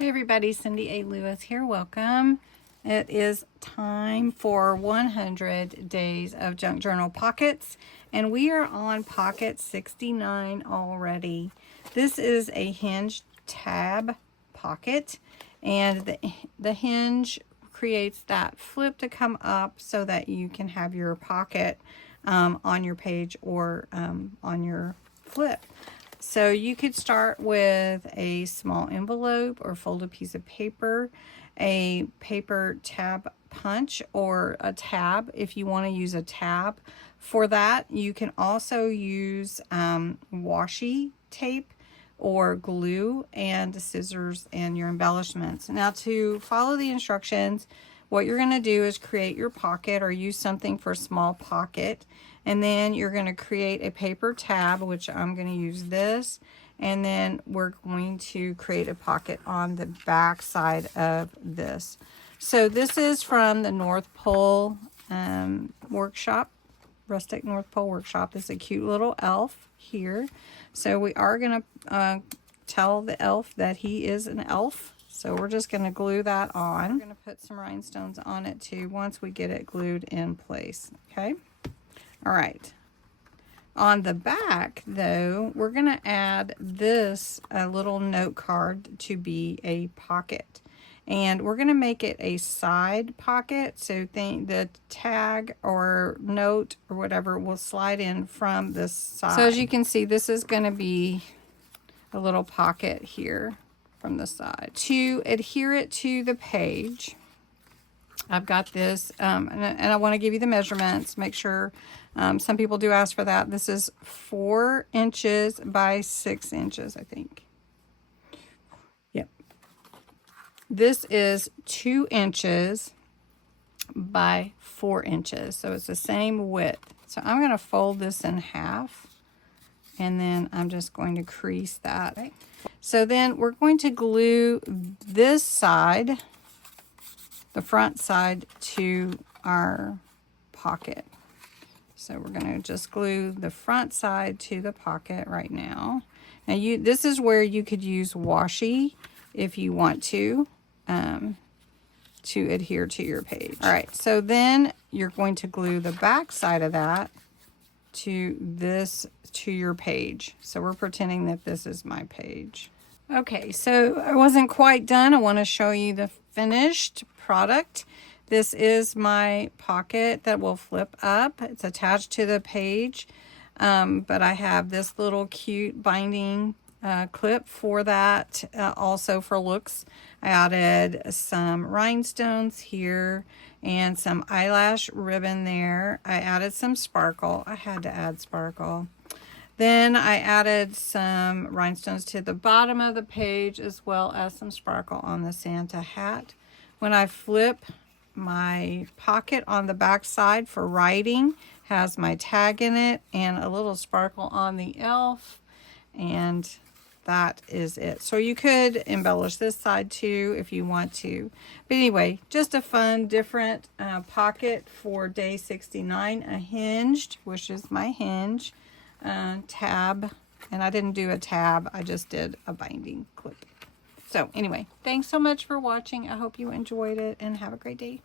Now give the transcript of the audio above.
Hey everybody, Cindy A. Lewis here. Welcome. It is time for 100 days of junk journal pockets, and we are on pocket 69 already. This is a hinged tab pocket, and the hinge creates that flip to come up so that you can have your pocket on your page or on your flip. So you could start with a small envelope or folded piece of paper, a paper tab punch, or a tab if you want to use a tab. For that, you can also use washi tape or glue and scissors and your embellishments. Now, to follow the instructions, what you're going to do is create your pocket or use something for a small pocket. And then you're going to create a paper tab, which I'm going to use this. And then we're going to create a pocket on the back side of this. So this is from the North Pole workshop, Rustic North Pole workshop. This is a cute little elf here. So we are going to tell the elf that he is an elf. So we're just going to glue that on. We're going to put some rhinestones on it too once we get it glued in place. Okay. All right. On the back, though, we're going to add this little note card to be a pocket. And we're going to make it a side pocket. So the tag or note or whatever will slide in from this side. So as you can see, this is going to be a little pocket here from the side. To adhere it to the page, I've got this, and I want to give you the measurements. Make sure, some people do ask for that. This is 4 inches by 6 inches, I think. Yep. This is 2 inches by 4 inches. So it's the same width. So I'm going to fold this in half, and then I'm just going to crease that. Okay. So then we're going to glue this side, the front side, to our pocket. So we're going to just glue the front side to the pocket right now. Now this is where you could use washi if you want to adhere to your page. All right, so then you're going to glue the back side of that to your page. So we're pretending that this is my page. Okay, so I wasn't quite done. I want to show you the finished product. This is my pocket that will flip up. It's attached to the page, but I have this little cute binding clip for that, also for looks. I added some rhinestones here and some eyelash ribbon there. I added some sparkle. I had to add sparkle. Then I added some rhinestones to the bottom of the page, as well as some sparkle on the Santa hat. When I flip, my pocket on the back side for writing has my tag in it and a little sparkle on the elf, and that is it. So you could embellish this side too if you want to. But anyway, just a fun, different pocket for day 69. A hinged, which is my hinge, tab, and I didn't do a tab, I just did a binding clip. So anyway, thanks so much for watching. I hope you enjoyed it, and have a great day.